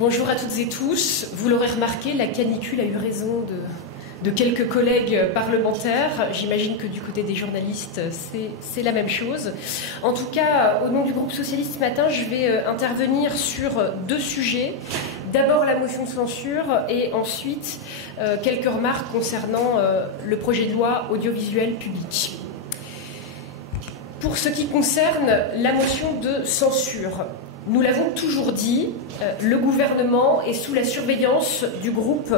Bonjour à toutes et tous. Vous l'aurez remarqué, la canicule a eu raison de quelques collègues parlementaires. J'imagine que du côté des journalistes, c'est la même chose. En tout cas, au nom du groupe socialiste ce matin, je vais intervenir sur deux sujets. D'abord la motion de censure et ensuite quelques remarques concernant le projet de loi audiovisuel public. Pour ce qui concerne la motion de censure, nous l'avons toujours dit, le gouvernement est sous la surveillance du groupe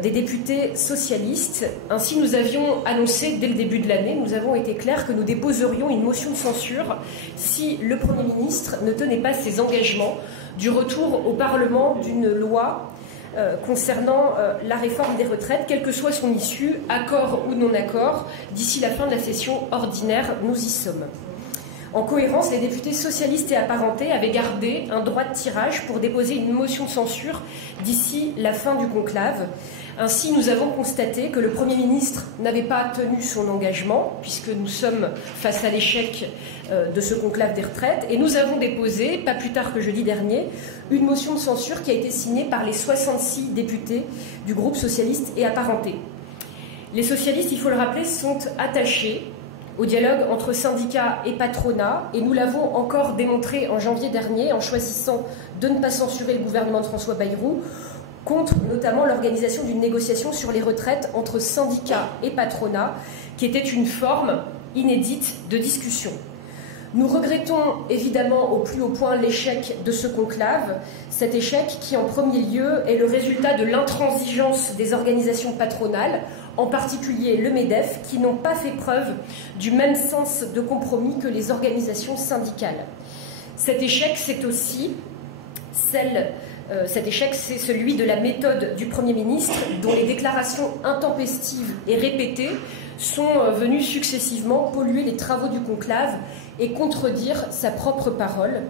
des députés socialistes. Ainsi, nous avions annoncé dès le début de l'année, nous avons été clairs que nous déposerions une motion de censure si le Premier ministre ne tenait pas ses engagements du retour au Parlement d'une loi concernant la réforme des retraites, quelle que soit son issue, accord ou non-accord, d'ici la fin de la session ordinaire, nous y sommes. En cohérence, les députés socialistes et apparentés avaient gardé un droit de tirage pour déposer une motion de censure d'ici la fin du conclave. Ainsi, nous avons constaté que le Premier ministre n'avait pas tenu son engagement, puisque nous sommes face à l'échec de ce conclave des retraites, et nous avons déposé, pas plus tard que jeudi dernier, une motion de censure qui a été signée par les 66 députés du groupe socialiste et apparentés. Les socialistes, il faut le rappeler, sont attachés au dialogue entre syndicats et patronat, et nous l'avons encore démontré en janvier dernier en choisissant de ne pas censurer le gouvernement de François Bayrou, contre notamment l'organisation d'une négociation sur les retraites entre syndicats et patronat, qui était une forme inédite de discussion. Nous regrettons évidemment au plus haut point l'échec de ce conclave, cet échec qui en premier lieu est le résultat de l'intransigeance des organisations patronales, en particulier le MEDEF, qui n'ont pas fait preuve du même sens de compromis que les organisations syndicales. Cet échec, c'est aussi c'est celui de la méthode du Premier ministre, dont les déclarations intempestives et répétées sont venues successivement polluer les travaux du conclave et contredire sa propre parole.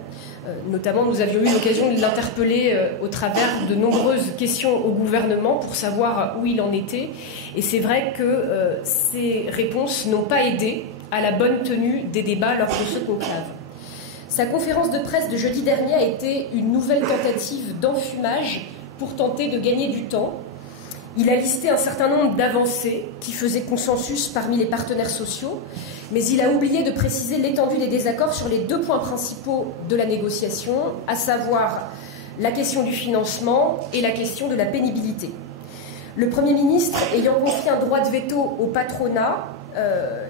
Notamment, nous avions eu l'occasion de l'interpeller au travers de nombreuses questions au gouvernement pour savoir où il en était. Et c'est vrai que ces réponses n'ont pas aidé à la bonne tenue des débats lors de ce conclave. Sa conférence de presse de jeudi dernier a été une nouvelle tentative d'enfumage pour tenter de gagner du temps. Il a listé un certain nombre d'avancées qui faisaient consensus parmi les partenaires sociaux, mais il a oublié de préciser l'étendue des désaccords sur les deux points principaux de la négociation, à savoir la question du financement et la question de la pénibilité. Le Premier ministre ayant confié un droit de veto au patronat,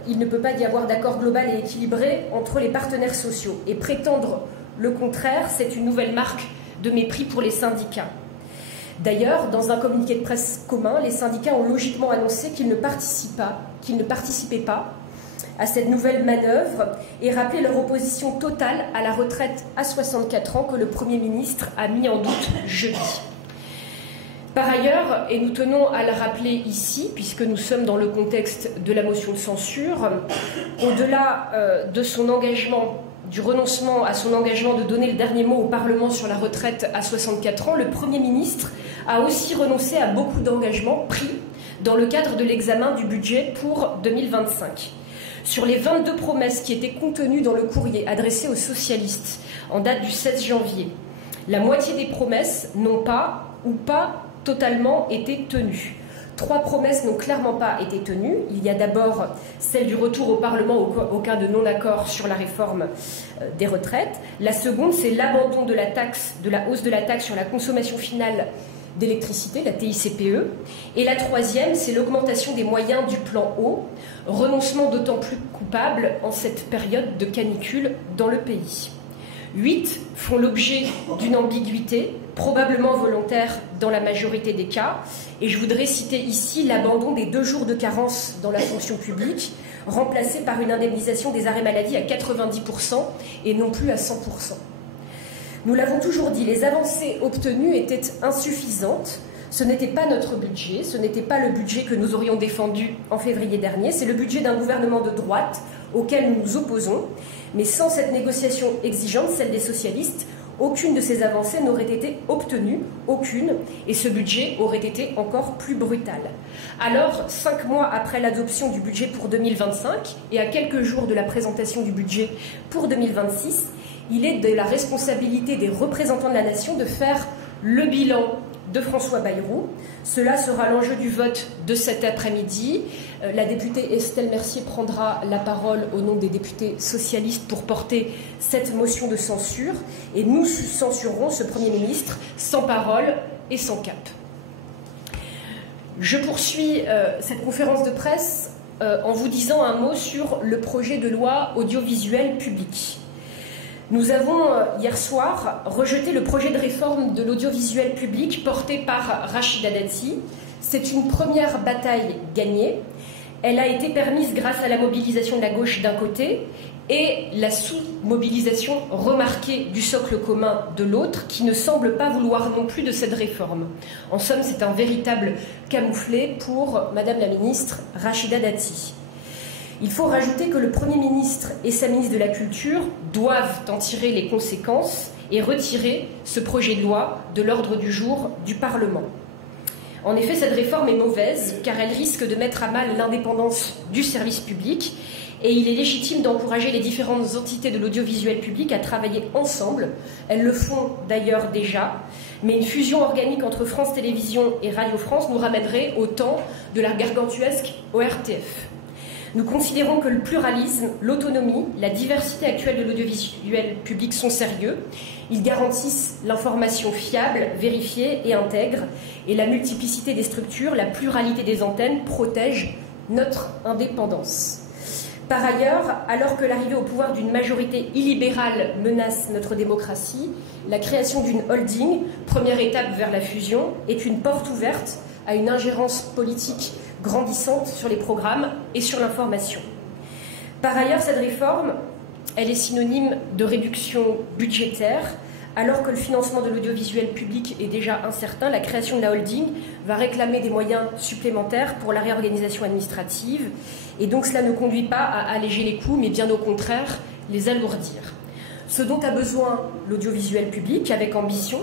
il ne peut pas y avoir d'accord global et équilibré entre les partenaires sociaux. Et prétendre le contraire, c'est une nouvelle marque de mépris pour les syndicats. D'ailleurs, dans un communiqué de presse commun, les syndicats ont logiquement annoncé qu'ils ne participaient pas à cette nouvelle manœuvre et rappelé leur opposition totale à la retraite à 64 ans que le Premier ministre a mis en doute jeudi. Par ailleurs, et nous tenons à le rappeler ici, puisque nous sommes dans le contexte de la motion de censure, au-delà de son engagement, du renoncement à son engagement de donner le dernier mot au Parlement sur la retraite à 64 ans, le Premier ministre a aussi renoncé à beaucoup d'engagements pris dans le cadre de l'examen du budget pour 2025. Sur les 22 promesses qui étaient contenues dans le courrier adressé aux socialistes en date du 16 janvier, la moitié des promesses n'ont pas ou pas totalement été tenues. 3 promesses n'ont clairement pas été tenues. Il y a d'abord celle du retour au Parlement au cas de non-accord sur la réforme des retraites. La seconde, c'est l'abandon de la hausse de la taxe sur la consommation finale d'électricité, la TICPE. Et la troisième, c'est l'augmentation des moyens du plan eau, renoncement d'autant plus coupable en cette période de canicule dans le pays. 8 font l'objet d'une ambiguïté, probablement volontaire dans la majorité des cas. Et je voudrais citer ici l'abandon des 2 jours de carence dans la fonction publique, remplacé par une indemnisation des arrêts maladie à 90% et non plus à 100%. Nous l'avons toujours dit, les avancées obtenues étaient insuffisantes. Ce n'était pas notre budget, ce n'était pas le budget que nous aurions défendu en février dernier, c'est le budget d'un gouvernement de droite auquel nous nous opposons. Mais sans cette négociation exigeante, celle des socialistes, aucune de ces avancées n'aurait été obtenue, aucune, et ce budget aurait été encore plus brutal. Alors, 5 mois après l'adoption du budget pour 2025 et à quelques jours de la présentation du budget pour 2026, il est de la responsabilité des représentants de la nation de faire le bilan de François Bayrou. Cela sera l'enjeu du vote de cet après-midi. La députée Estelle Mercier prendra la parole au nom des députés socialistes pour porter cette motion de censure. Et nous censurerons ce Premier ministre sans parole et sans cap. Je poursuis cette conférence de presse en vous disant un mot sur le projet de loi audiovisuel public. Nous avons, hier soir, rejeté le projet de réforme de l'audiovisuel public porté par Rachida Dati. C'est une première bataille gagnée. Elle a été permise grâce à la mobilisation de la gauche d'un côté et la sous-mobilisation remarquée du socle commun de l'autre, qui ne semble pas vouloir non plus de cette réforme. En somme, c'est un véritable camouflet pour Madame la ministre Rachida Dati. Il faut rajouter que le Premier ministre et sa ministre de la Culture doivent en tirer les conséquences et retirer ce projet de loi de l'ordre du jour du Parlement. En effet, cette réforme est mauvaise car elle risque de mettre à mal l'indépendance du service public et il est légitime d'encourager les différentes entités de l'audiovisuel public à travailler ensemble. Elles le font d'ailleurs déjà, mais une fusion organique entre France Télévisions et Radio France nous ramènerait au temps de la gargantuesque ORTF. Nous considérons que le pluralisme, l'autonomie, la diversité actuelle de l'audiovisuel public sont sérieux. Ils garantissent l'information fiable, vérifiée et intègre. Et la multiplicité des structures, la pluralité des antennes protègent notre indépendance. Par ailleurs, alors que l'arrivée au pouvoir d'une majorité illibérale menace notre démocratie, la création d'une holding, première étape vers la fusion, est une porte ouverte à une ingérence politique grandissante sur les programmes et sur l'information. Par ailleurs, cette réforme, elle est synonyme de réduction budgétaire. Alors que le financement de l'audiovisuel public est déjà incertain, la création de la holding va réclamer des moyens supplémentaires pour la réorganisation administrative. Et donc cela ne conduit pas à alléger les coûts, mais bien au contraire, les alourdir. Ce dont a besoin l'audiovisuel public, avec ambition,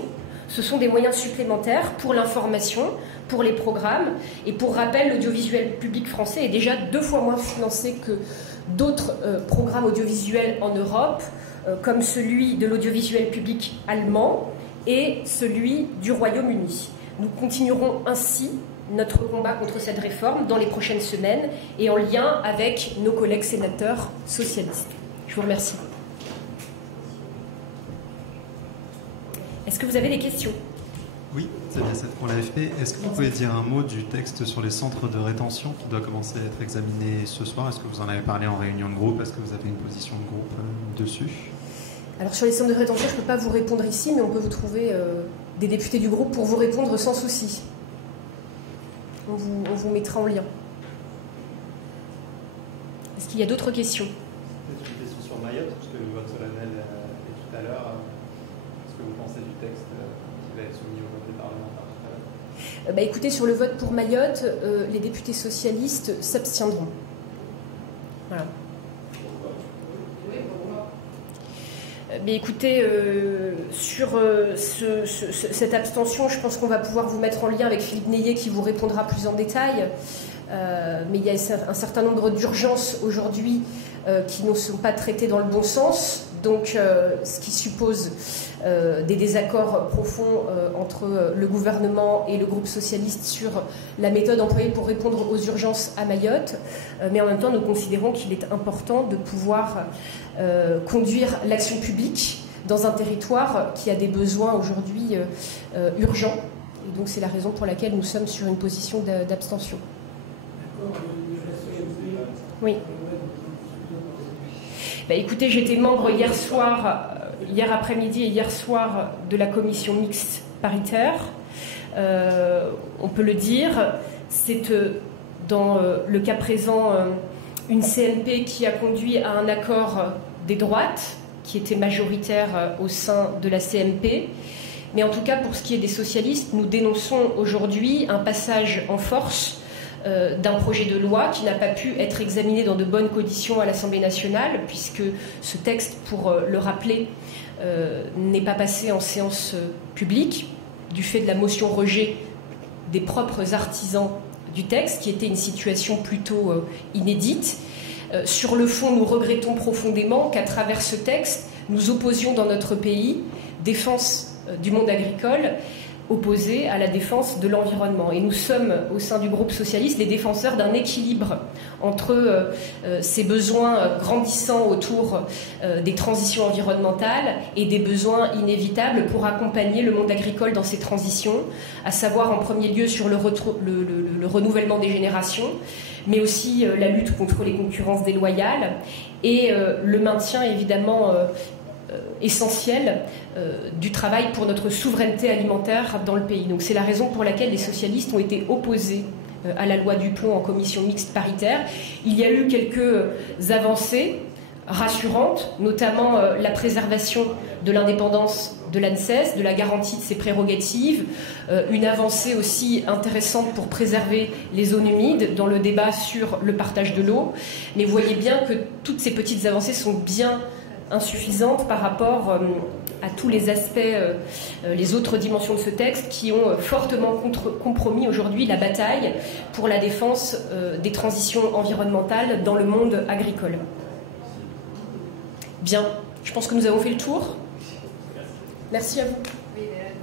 ce sont des moyens supplémentaires pour l'information, pour les programmes. Et pour rappel, l'audiovisuel public français est déjà 2 fois moins financé que d'autres programmes audiovisuels en Europe, comme celui de l'audiovisuel public allemand et celui du Royaume-Uni. Nous continuerons ainsi notre combat contre cette réforme dans les prochaines semaines et en lien avec nos collègues sénateurs socialistes. Je vous remercie. Est-ce que vous avez des questions ? Oui, c'est bien cette pour l'AFP. Est-ce que vous pouvez dire un mot du texte sur les centres de rétention qui doit commencer à être examiné ce soir ? Est-ce que vous en avez parlé en réunion de groupe ? Est-ce que vous avez une position de groupe dessus ? Alors sur les centres de rétention, je ne peux pas vous répondre ici, mais on peut vous trouver des députés du groupe pour vous répondre sans souci. On vous mettra en lien. Est-ce qu'il y a d'autres questions ? Peut-être une question sur Mayotte, parce que le vote solennel est tout à l'heure. Qu'est-ce que vous pensez du texte qui va être soumis au vote des parlementaires tout à l'heure ? Écoutez, sur le vote pour Mayotte, les députés socialistes s'abstiendront. Voilà. Mais écoutez, sur cette abstention, je pense qu'on va pouvoir vous mettre en lien avec Philippe Neyet qui vous répondra plus en détail. Mais il y a un certain nombre d'urgences aujourd'hui qui ne sont pas traitées dans le bon sens, donc ce qui suppose des désaccords profonds entre le gouvernement et le groupe socialiste sur la méthode employée pour répondre aux urgences à Mayotte. Mais en même temps, nous considérons qu'il est important de pouvoir conduire l'action publique dans un territoire qui a des besoins aujourd'hui urgents. Et donc c'est la raison pour laquelle nous sommes sur une position d'abstention. Oui. Écoutez, j'étais membre hier après-midi et hier soir de la commission mixte paritaire. On peut le dire, c'est dans le cas présent une CMP qui a conduit à un accord des droites qui était majoritaire au sein de la CMP. Mais en tout cas, pour ce qui est des socialistes, nous dénonçons aujourd'hui un passage en force d'un projet de loi qui n'a pas pu être examiné dans de bonnes conditions à l'Assemblée nationale, puisque ce texte, pour le rappeler, n'est pas passé en séance publique, du fait de la motion rejet des propres artisans du texte, qui était une situation plutôt inédite. Sur le fond, nous regrettons profondément qu'à travers ce texte, nous opposions dans notre pays défense du monde agricole opposés à la défense de l'environnement. Et nous sommes, au sein du groupe socialiste, les défenseurs d'un équilibre entre ces besoins grandissants autour des transitions environnementales et des besoins inévitables pour accompagner le monde agricole dans ces transitions, à savoir en premier lieu sur le renouvellement des générations, mais aussi la lutte contre les concurrences déloyales et le maintien évidemment essentiel du travail pour notre souveraineté alimentaire dans le pays. Donc c'est la raison pour laquelle les socialistes ont été opposés à la loi Duplon en commission mixte paritaire. Il y a eu quelques avancées rassurantes, notamment la préservation de l'indépendance de l'ANSES, de la garantie de ses prérogatives, une avancée aussi intéressante pour préserver les zones humides dans le débat sur le partage de l'eau. Mais vous voyez bien que toutes ces petites avancées sont bien insuffisantes par rapport à tous les aspects, les autres dimensions de ce texte qui ont fortement compromis aujourd'hui la bataille pour la défense des transitions environnementales dans le monde agricole. Bien, je pense que nous avons fait le tour. Merci à vous.